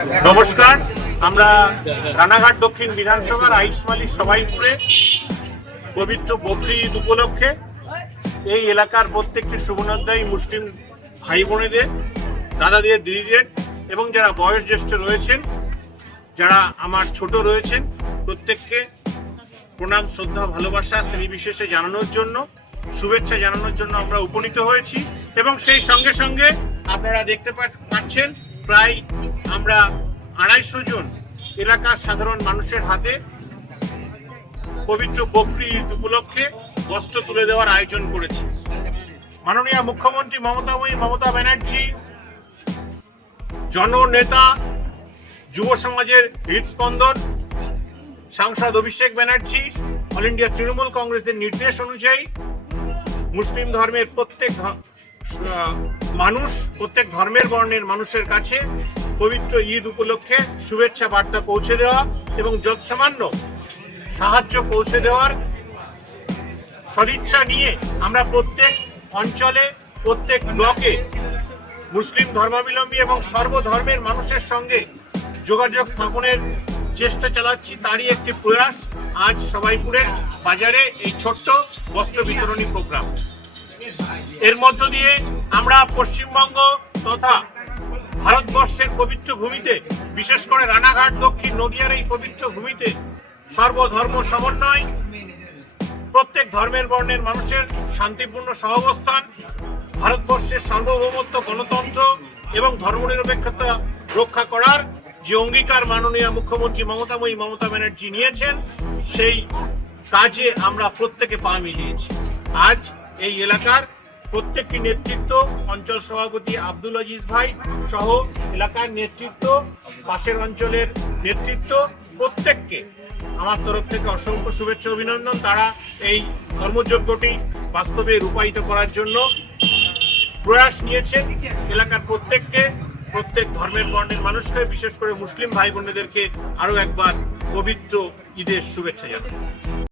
নমস্কার, আমরা রানাঘাট দক্ষিণ বিধানসভার আইসমালি সবাইপুরে পবিত্র বকরি ঈদ উপলক্ষে এই এলাকার প্রত্যেকটি শুভনোদ্দায়ী মুসলিম ভাই বোনেদের দাদাদের, দিদিদের এবং যারা বয়স জ্যেষ্ঠ রয়েছেন, যারা আমার ছোট রয়েছেন, প্রত্যেককে প্রণাম, শ্রদ্ধা, ভালোবাসা শ্রেণি বিশেষে জানানোর জন্য, শুভেচ্ছা জানানোর জন্য আমরা উপনীত হয়েছি এবং সেই সঙ্গে সঙ্গে আপনারা দেখতে পাচ্ছেন প্রায় আমরা আড়াইশো জন এলাকার সাধারণ মানুষের হাতে পবিত্র বকরি ঈদ উপলক্ষে বস্ত্র তুলে দেওয়ার আয়োজন করেছি। মাননীয় মুখ্যমন্ত্রী মমতাময়ী মমতা ব্যানার্জি, জননেতা, যুব সমাজের হৃদস্পন্দন, সাংসদ অভিষেক ব্যানার্জি, অল ইন্ডিয়া তৃণমূল কংগ্রেসের নির্দেশ অনুযায়ী মুসলিম ধর্মের প্রত্যেক মানুষ প্রত্যেক ধর্মের বর্ণের মানুষের কাছে পবিত্র ঈদ উপলক্ষে শুভেচ্ছা বার্তা পৌঁছে দেওয়া এবং যৎসামান্য সাহায্য পৌঁছে দেওয়ার সদিচ্ছা নিয়ে আমরা প্রত্যেক অঞ্চলে, প্রত্যেক ব্লকে মুসলিম ধর্মাবলম্বী এবং সর্বধর্মের মানুষের সঙ্গে যোগাযোগ স্থাপনের চেষ্টা চালাচ্ছি তারই একটি প্রয়াস আজ সবাইপুরের বাজারে এই ছোট্ট বস্ত্র বিতরণী প্রোগ্রাম। এর মধ্য দিয়ে আমরা পশ্চিমবঙ্গ তথা ভারতবর্ষের পবিত্র ভূমিতে, বিশেষ করে রানাঘাট, দক্ষিণ নদিয়ার এই পবিত্র ভূমিতে সর্বধর্ম সমন্বয়, প্রত্যেক ধর্মের বর্ণের মানুষের শান্তিপূর্ণ সহাবস্থান, ভারতবর্ষের সার্বভৌমত্ব গণতন্ত্র এবং ধর্মনিরপেক্ষতা রক্ষা করার যে অঙ্গীকার মাননীয় মুখ্যমন্ত্রী মমতাময়ী মমতা ব্যানার্জি নিয়েছেন, সেই কাজে আমরা প্রত্যেকে পা মিলিয়েছি। আজ এই এলাকার প্রত্যেকটি নেতৃত্ব, অঞ্চল সভাপতি আব্দুল আজিজ ভাই সহ এলাকার নেতৃত্ব, পাশের অঞ্চলের নেতৃত্ব, প্রত্যেককে আমার তরফ থেকে অসংখ্য শুভেচ্ছা অভিনন্দন। তারা এই কর্মযজ্ঞটি বাস্তবে রূপায়িত করার জন্য প্রয়াস নিয়েছেন এলাকার প্রত্যেককে, প্রত্যেক ধর্মের বর্ণের মানুষকে, বিশেষ করে মুসলিম ভাই বোনেদেরকে আরও একবার পবিত্র ঈদের শুভেচ্ছা জানাই।